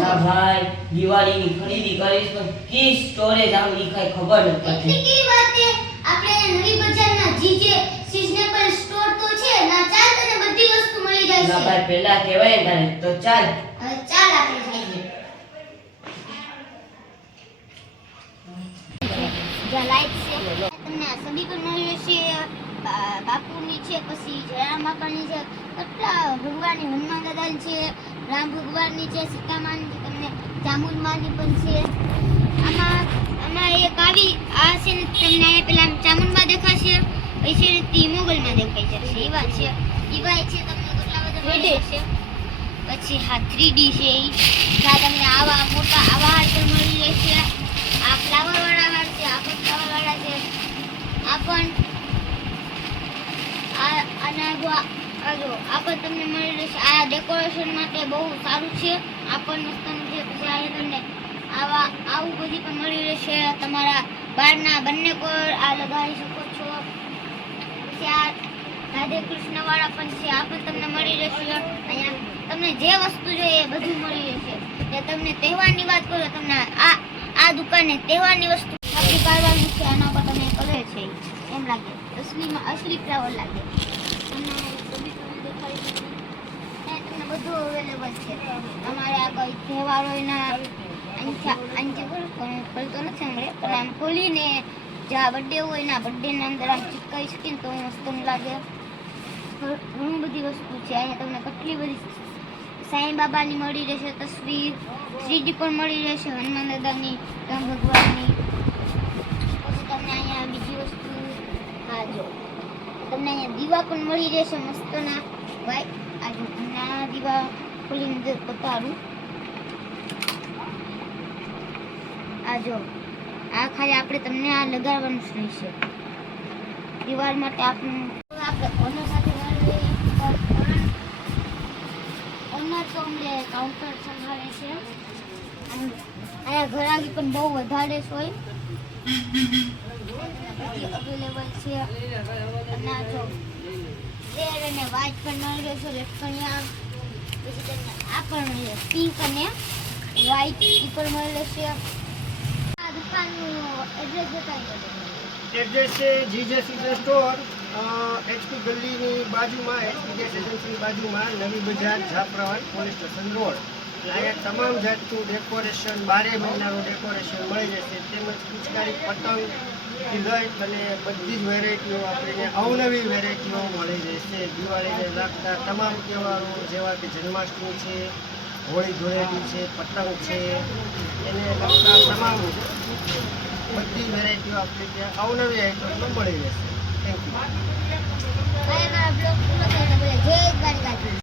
ના ભાઈ દિવાળીની ખરીદી કરીશ પણ કી સ્ટોરેજ આવડી કઈ ખબર નથી પડતી. એટલી કેવી વાત છે? આપણે નવી બજારના જીજે સિઝનેબલ સ્ટોર તો છે ના, ચાલ તને બધી વસ્તુ મળી જાય ના છે. ભાઈ પહેલા કહેવાય ને તારે તો ચાલ. હવે ચાલ આપણે જઈએ. જ્યાં લાઈટ છે તમને આ સભી પણ મળી રહેશે. બાપુની છે, પછી જયરામ બાપાની છે, કેટલા ભગવાનની, હનુમાન દાદાની છે, રામ ભગવાનની છે, સીતામાની છે, તમને ચામુંડમાની પણ છે. આમાં એક આવી આ છે ને તમને અહીંયા પેલા ચામુંડમાં દેખાશે, પછી છે ને તી મોગલમાં દેખાઈ જશે. એવા છે તમને કેટલા બધા મળી જશે. પછી હા 3D છે ઈ ત્યાં તમને આવા મોટા આવા હાર પણ મળી રહેશે. આ ફ્લાવર વાળા હાર છે, આ પણ ફ્લાવર વાળા છે, આ પણ આ પણ તમને મળી રહેશે. આ ડેકોરેશન માટે બહુ સારું છે. આ પણ મસ્તનું છે. પછી અહીંયા તમને આવું બધી પણ મળી રહેશે. તમારા બારના બંને પર આ લગાવી શકો છો. પછી આ રાધે કૃષ્ણ વાળા પણ છે, આ પણ તમને મળી રહેશે. અહીંયા તમને જે વસ્તુ જોઈએ એ બધું મળી રહેશે. જે તમને તહેવારની વાત કરો, તમને આ દુકાને તહેવારની વસ્તુ આપણી કાઢવાની છે. આના પર તમે કલર છે એમ લાગે, અસલી ફ્લાવર લાગે. તમને બધું અવેલેબલ છે. તમારે આ કોઈ તહેવાર હોય ના ખોલતો નથી હમણે, પણ આમ ખોલીને જ્યાં બર્થડે હોય ના બર્થડેના અંદર આમ ચીપકાવી શકીએ તો મસ્ત લાગે. ઘણી બધી વસ્તુ છે અહીંયા. તમને કેટલી બધી સાંઈ બાબાની મળી રહેશે તસવીર, શ્રીજી પણ મળી રહેશે, હનુમાન દાદાની, રામ ભગવાનની. પછી તમને અહીંયા બીજી વસ્તુ હા જો તમને અહીંયા દીવા પણ મળી રહેશે મસ્તના. ભાઈ આ જો તમને આ દીવા ખોલીને બતાડું. આ જો આ ખાલી આપણે તમને આ લગાડવાનું જ રહેશે દિવાળ માટે. આપણે ઓનર સાથે ઓનર તો અમને કાઉન્ટર સંભાળે છે. અહીંયા ઘરાગી પણ બહુ વધારે જ હોય, અવેલેબલ છે. અને આ જો રેડ અને વ્હાઈટ પણ મળી રહેશે, લટકણિયા. પછી તમને આ પણ મળી રહેશે પિંક અને વ્હાઈટ, એ પણ મળી રહેશે. આ દુકાનનું એડ્રેસ બતાવી દો. એડ્રેસ છે જીજે સીઝન સ્ટોર, એચપી ગલીની બાજુમાં, એચપી ગેસ એજન્સીની બાજુમાં, નવી બજાર, જાફરાબાદ પોલીસ સ્ટેશન રોડ. અહીંયા તમામ જાતનું ડેકોરેશન, 12 મહિનાનું ડેકોરેશન મળી જશે. તેમજ પિચકારી, પતંગથી લઈ અને બધી જ વેરાયટીઓ આપણને અવનવી વેરાયટીઓ મળી જશે. દિવાળીને લાગતા તમામ તહેવારો જેવા કે જન્માષ્ટમી છે, હોળી ધૂળેટી છે, પતંગ છે, એને લગતા તમામ બધી વેરાયટીઓ આપણે ત્યાં અવનવી આઈટમમાં મળી રહેશે. Thank you. ભાઈ અમારા બ્લોગ